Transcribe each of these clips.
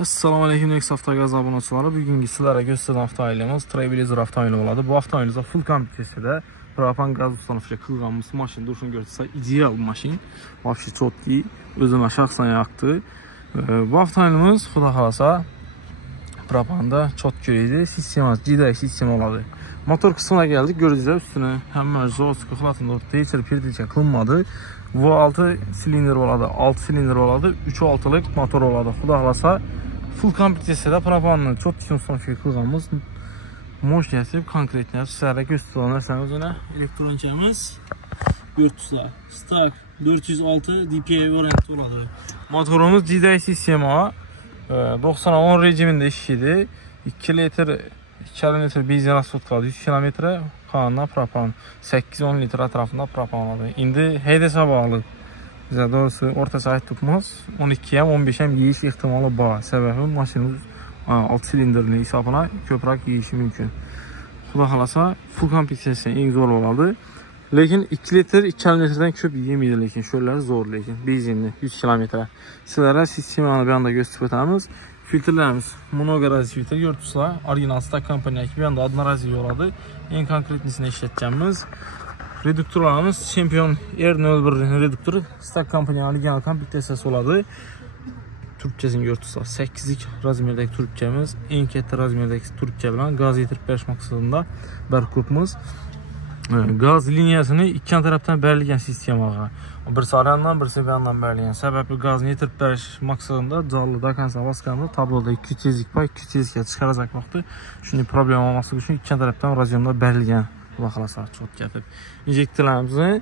Assalomu alaykum Next Avtogaz abunachilari. Bugungi sizlarga ko'rsatgan avtomobilimiz Trailblazer avtomobili bo'ladi. Bu avtomobilda full kompleksiyada propan gaz ustanovka qilganmiz. Mashina durishini ko'rsa ideal mashina. Вообще cho'tki, o'zimga shaxsan yoqdi. Bu avtomobilimiz xudo xolasa propanda chot ko'radi. Sistemasi GDI sistema bo'ladi. Motor qismına geldik. Göreceğiz üstüne hemen Zosk holatında ortaya pirdiçe kılınmadı. Bu 6 silindir oladı. 6 silindir oladı. 3.6'lık motor oladı. Xudo xolasa full kompleksiyada propanını çok ustanovka qilganmiz. Mo'shnasi konkretni sizlarga ko'rsatib o'tamiz. O'zini elektronikamiz yurtlar. Stak 406 DPI varianti bo'ladi. Motorimiz GDI sistema 90-10 rejiminde ishlaydi. 2 litr 2,5 litr benzin rasxod qiladi. 100 km qolgandan propan 8-10 litr atrofida propan oladi. Endi haydashga bog'liq. Biz doğrusu o'rtacha aytibmiz 12 ham 15 ham yeyish ehtimoli bor. Sababi mashinamiz 6 silindirli hisobına ko'proq yeyishi mumkin. Xudo xolasa full kompleksiyasi eng zo'r bo'ladi. Lekin 2 litr 2,5 litrdan ko'p yemaydi, lekin shular zo'r, lekin benzinli 100 km. Sizlarga sistemani bu yoqda ko'rsatib o'tamiz. Filtrlarimiz monogaraz filtr yurtlar, original stak kompaniyaki bu yoqda одноразовый bo'ladi. Eng konkretnisini ishlatganmiz. Reduktorlarimiz Champion R01 reduktor, stak kompaniyaning original kompleksiyasi bo'ladi. Turkçesini yurtlar 8'lik razmerdagi turkçemiz, eng katta razmerdagi turkça bilan gaz yetirib berish maqsadida bir kurpimiz. Gaz liniyasini ikki tarafdan berilgan sistemaga. Bir saryandan birisi bu yandan berilgan. Sababi gazni yetirib berish maqsadida jolli dakansa bosganda tabloda 2 tezlik bor, 2 tezlikka chiqarajak vaqti shunday problem olmasligi uchun ikki tarafdan razmda berilgan. Xudo xolasa chot ketib. Injektorlarimizni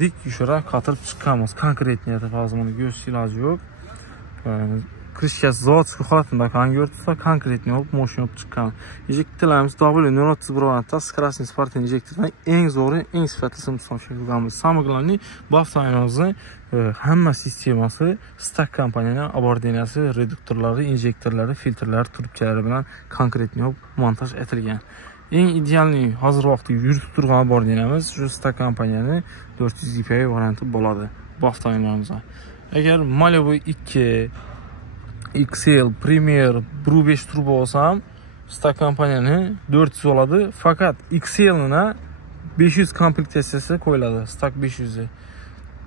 dik yushara qatirib chiqqanmiz. Konkretni aytib hozir buni go'sht iloji yo'q. Krishkasi zavodskiy holatida qolgan yurtsa konkretni olib moshina olib chiqqan. Injektorlarimiz W031 krasniy sport injektordan eng zo'ri, eng sifatli ustanovka qilganmiz. Самое главное, bu avtomobilimizning hamma sistemasi stak kompaniyaning оборудованияsi, reduktorlari, injektorlari, filtrlari, turubchalari bilan konkretni olib montaj etilgan. Eng idealni hozir vaqtda yuritib turgan оборудованияmiz shu stak kompaniyaning 400 DPI varianti bo'ladi bu avtomobilimizga. Agar Malibu 2 XL Premier Bru 5 turbo olsam, stak kompaniyaning 400 bo'ladi. Faqat XL'ına 500 kompleksiyasi qo'yiladi, stak 500'i.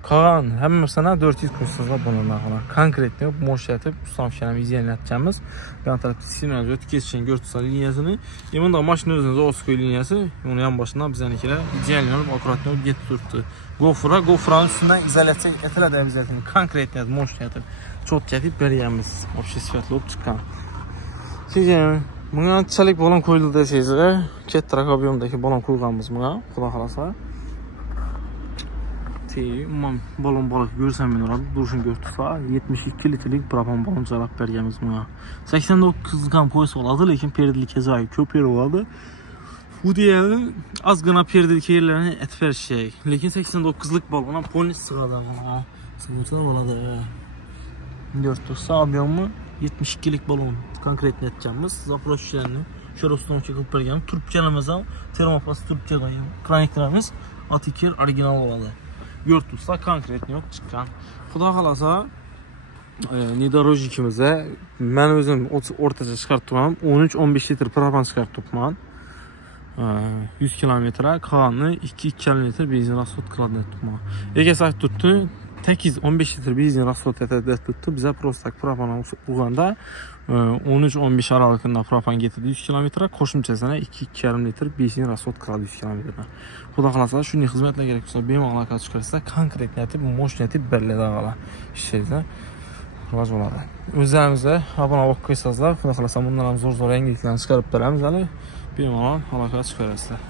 Qolgan hammasini 400 qo'ysangiz bo'ladi. Konkretni mo'shatib ustanovkani izlayotganmiz. Bu tarafda signal o'tib ketishini ko'rsatsa liniyasini, bunda mashina o'zining Zoskoy liniyasi, uni ham boshidan bizanikilar ideal olib akkuratni olib yetib turibdi. GoFra'ning ustidan izolyatsiya etiladi bizning konkretni mo'shatib chot ketib berganmiz. Вообще sifatli olib chiqqan. Keyin bunga qanchalik balon qo'yildi desangiz, kattaroq ob'yomdagi balon qo'yganmiz bunga, xudo xolasa. Umum balon balık görsem ben orada duruşun gördükse 72 litrelik propan balon cevap berganmiz buna. 89 gram poysa oladı, lekin perdilik kezayı köp yer oladı. Bu diyelim azgına perdilik yerlerine et ver şey. Lekin 89'lık balona polis sırada. Sıkıntıda oladı. Gördükse obyomu 72'lik balon konkretini edeceğimiz. Zaproşçilerini şöyle ustanovka qilib bergan. Turubchalarimiz ham termoplast turubcha qo'ygan. Kraniklarimiz Atiker original bo'ladi. Yurtlar konkretni olib chiqqan. Xudo xolasa nidorojnikimizda men o'zim o'rtacha chiqartibman. 13-15 litr propan chiqartibman. 100 km qolganini 2-2,5 litr benzin rasxod qiladi debman. Egasi aytibdi, 8-15 litr benzin rasxod etadi debdi. Biz просто propan urganda 13-15 aralig'ida propan ketadi 100 km, qo'shimchasini 2-2,5 litr benzin rasxod qiladi 100 km. Xudo xolasa shunday xizmatlar kerak bo'lsa, bemalol aloqa chiqarsa, konkretni aytib, moshina aytib beriladi avvalo. Ishlaydi. Rivoj bo'ladi. O'zlarimizga obuna bo'lib qo'ysangizlar, xudo xolasa bundan ham zo'r yangiliklarni chiqarib beramiz hali. Bemalol aloqa chiqarasizlar.